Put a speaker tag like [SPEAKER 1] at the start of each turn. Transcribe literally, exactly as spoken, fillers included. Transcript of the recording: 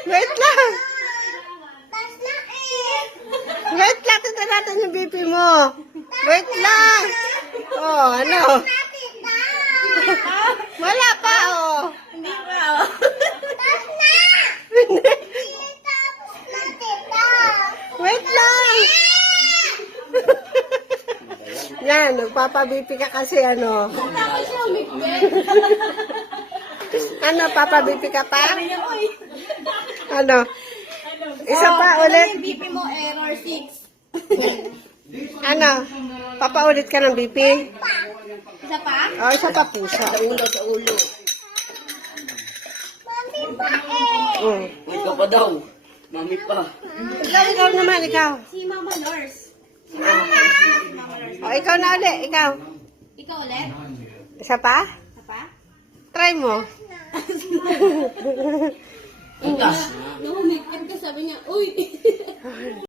[SPEAKER 1] Wait lang. Wait lang, tignan natin yung B P mo. Wait lang. Oh, ano? Wala pa, oh.
[SPEAKER 2] Hindi pa, oh.
[SPEAKER 1] Wait lang. Yan, nagpapa-B P ka kasi ano.
[SPEAKER 2] Tama siya, umigpit.
[SPEAKER 1] Ano, papa-B P ka pa?
[SPEAKER 2] Sabi niya, oy.
[SPEAKER 1] Ano? Isa pa
[SPEAKER 2] Oh,
[SPEAKER 1] ulit.
[SPEAKER 2] ano yung B P mo, error six.
[SPEAKER 1] Ano? Papaulit ka ng B P?
[SPEAKER 2] Isa pa?
[SPEAKER 1] O, isa pa pusa.
[SPEAKER 3] Sa ulo, sa ulo.
[SPEAKER 1] Mm.
[SPEAKER 3] May ka pa daw. Mami pa.
[SPEAKER 1] Ikaw, ikaw naman, ikaw.
[SPEAKER 2] Si Mama Nurse.
[SPEAKER 1] O, ikaw na ulit, ikaw.
[SPEAKER 2] Ikaw ulit?
[SPEAKER 1] Isa pa?
[SPEAKER 2] Isa pa?
[SPEAKER 1] Try mo.
[SPEAKER 3] Ang gas na.
[SPEAKER 2] No, umigpit ka, sabi niya, uy.